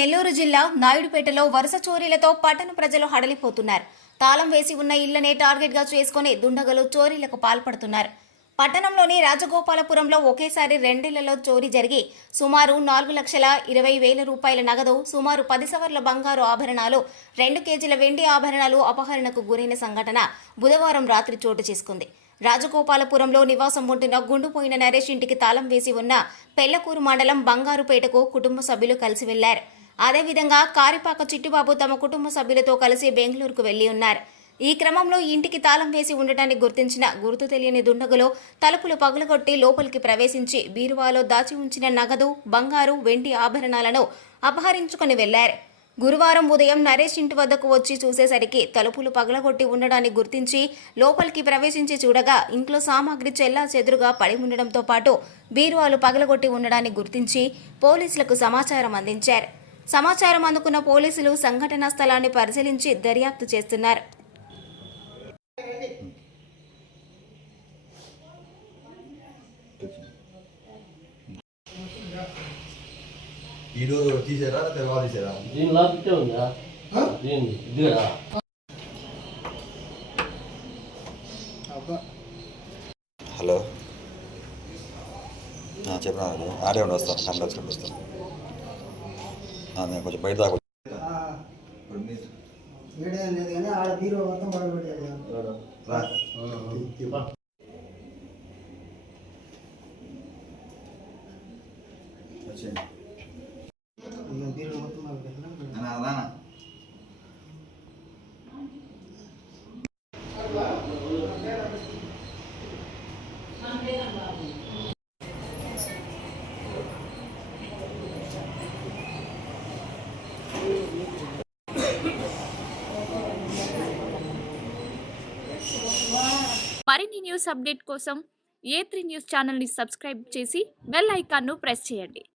నెల్లూరు జిల్లా నాయుడుపేటలో వరుస చోరీలతో పట్టణ ప్రజలు హడలిపోతున్నారు. తాళం వేసి ఉన్న ఇళ్లనే టార్గెట్గా చేసుకుని దుండగులు చోరీలకు పాల్పడుతున్నారు. పట్టణంలోని రాజగోపాలపురంలో ఒకేసారి రెండిళ్లలో చోరీ జరిగి సుమారు 4,20,000 రూపాయల నగదు, సుమారు 10 సవర్ల బంగారు ఆభరణాలు, 2 కేజీల వెండి ఆభరణాలు అపహరణకు గురైన సంఘటన బుధవారం రాత్రి చోటు చేసుకుంది. రాజగోపాలపురంలో నివాసం ఉంటున్న గుండుపోయిన నరేష్ ఇంటికి తాళం వేసి ఉన్న పెళ్లకూరు మండలం బంగారుపేటకు కుటుంబ సభ్యులు కలిసి వెళ్లారు. అదేవిధంగా కారిపాక చిట్టిబాబు తమ కుటుంబ సభ్యులతో కలిసి బెంగళూరుకు వెళ్లి ఉన్నారు. ఈ క్రమంలో ఇంటికి తాళం వేసి ఉండటాన్ని గుర్తించిన గుర్తు తెలియని దుండగులు తలుపులు పగులగొట్టి లోపలికి ప్రవేశించి బీరువాలో దాచి ఉంచిన నగదు, బంగారు, వెండి ఆభరణాలను అపహరించుకుని వెళ్లారు. గురువారం ఉదయం నరేష్ ఇంటి వద్దకు వచ్చి చూసేసరికి తలుపులు పగలగొట్టి ఉండడాన్ని గుర్తించి లోపలికి ప్రవేశించి చూడగా ఇంట్లో సామాగ్రి చెల్లా చెదురుగా పడి ఉండడంతో పాటు బీరువాలు పగలగొట్టి ఉండడాన్ని గుర్తించి పోలీసులకు సమాచారం అందించారు. సమాచారం అందుకున్న పోలీసులు సంఘటనా స్థలాన్ని పరిశీలించి దర్యాప్తు చేస్తున్నారు. ఈరోజు తీసారా తర్వాత తీసారా? దీని లాభితే ఉందా? దీన్ని ఇదిగా హలో చెప్పినా ఆడే ఉండి వస్తాను, కండ వచ్చి వస్తాను. నేను కొంచెం బయట దాకా ఆడ బీరో మొత్తం పడబెట్టేది. బీరో మొత్తం పడబెట్టేనా? మరిన్ని న్యూస్ అప్డేట్ కోసం A3 న్యూస్ ఛానల్ని సబ్స్క్రైబ్ చేసి బెల్ ఐకాన్ను ప్రెస్ చేయండి.